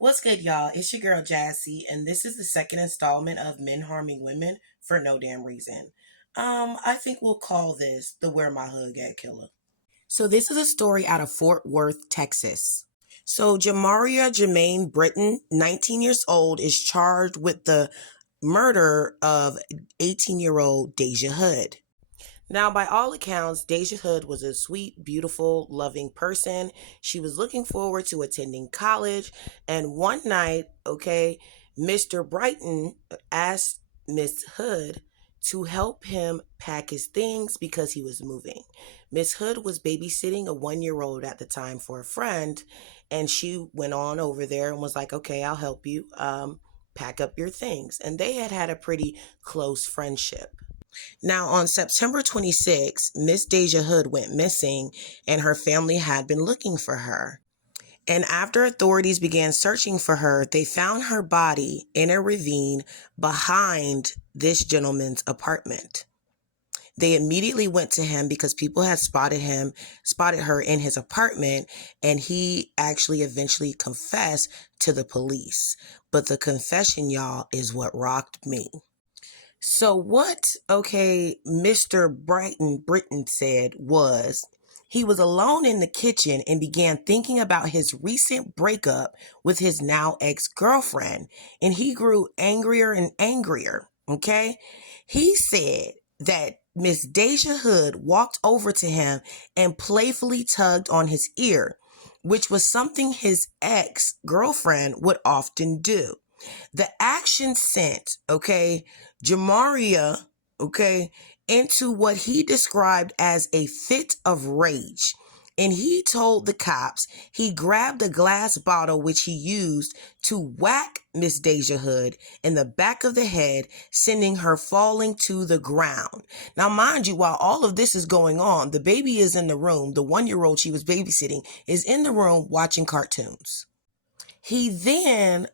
What's good, y'all? It's your girl Jassy, and this is the second installment of Men Harming Women for No Damn Reason. I think we'll call this the Where My Hood At Killer. So this is a story out of Fort Worth, Texas. So Jamaria Jermaine Britton, 19 years old, is charged with the murder of 18-year-old Deja Hood. Now, by all accounts, Deja Hood was a sweet, beautiful, loving person. She was looking forward to attending college. And one night, Mr. Brighton asked Miss Hood to help him pack his things because he was moving. Miss Hood was babysitting a 1-year-old at the time for a friend, and she went on over there and was like, okay, I'll help you pack up your things. And they had a pretty close friendship. Now, on September 26, Miss Deja Hood went missing, and her family had been looking for her. And after authorities began searching for her, they found her body in a ravine behind this gentleman's apartment. They immediately went to him because people had spotted her in his apartment, and he actually eventually confessed to the police. But the confession, y'all, is what rocked me. So what, Mr. Britton said was he was alone in the kitchen and began thinking about his recent breakup with his now ex-girlfriend, and he grew angrier and angrier, okay? He said that Miss Deja Hood walked over to him and playfully tugged on his ear, which was something his ex-girlfriend would often do. The action sent, Jamaria, into what he described as a fit of rage. And he told the cops he grabbed a glass bottle which he used to whack Miss Deja Hood in the back of the head, sending her falling to the ground. Now, mind you, while all of this is going on, the baby is in the room. The 1-year-old she was babysitting is in the room watching cartoons. He then,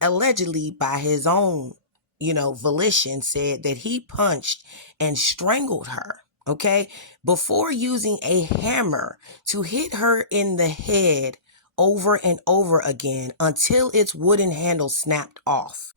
allegedly by his own, volition, said that he punched and strangled her, before using a hammer to hit her in the head over and over again until its wooden handle snapped off.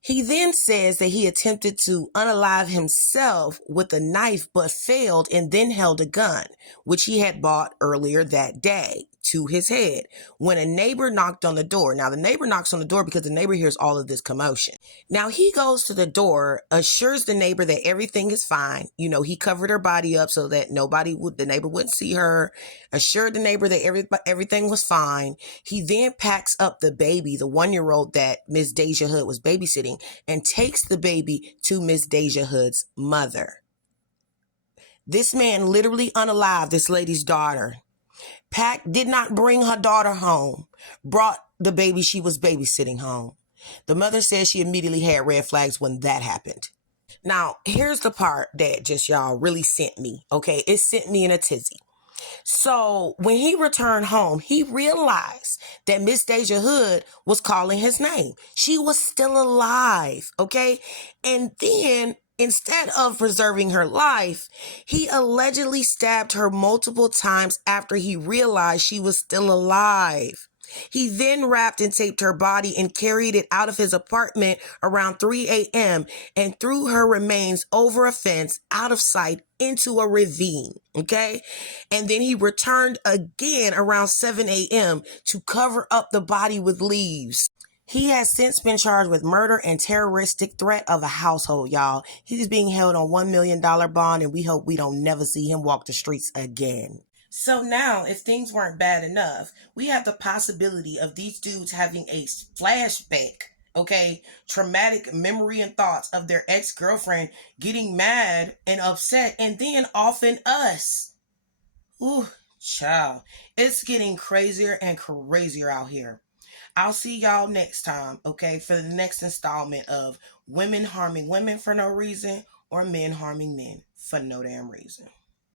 He then says that he attempted to unalive himself with a knife but failed, and then held a gun, which he had bought earlier that day, to his head when a neighbor knocked on the door. Now, the neighbor knocks on the door because the neighbor hears all of this commotion. Now, he goes to the door, assures the neighbor that everything is fine. He covered her body up so that the neighbor wouldn't see her, assured the neighbor that everything was fine. He then packs up the baby, the 1-year-old that Miss Deja Hood was babysitting, and takes the baby to Miss Deja Hood's mother. This man literally unalived this lady's daughter. Did not bring her daughter home, brought the baby she was babysitting home. The mother says she immediately had red flags when that happened. Now, here's the part that just y'all really sent me, It sent me in a tizzy. So when he returned home, he realized that Miss Deja Hood was calling his name. She was still alive, And then instead of preserving her life, he allegedly stabbed her multiple times after he realized she was still alive. He then wrapped and taped her body and carried it out of his apartment around 3 a.m. and threw her remains over a fence out of sight into a ravine, And then he returned again around 7 a.m. to cover up the body with leaves. He has since been charged with murder and terroristic threat of a household, y'all. He's being held on $1 million bond, and we hope we don't never see him walk the streets again. So now, if things weren't bad enough, we have the possibility of these dudes having a flashback, traumatic memory and thoughts of their ex-girlfriend getting mad and upset and then offing us. Ooh, child. It's getting crazier and crazier out here. I'll see y'all next time, for the next installment of Women Harming Women for No Reason, or Men Harming Men for No Damn Reason.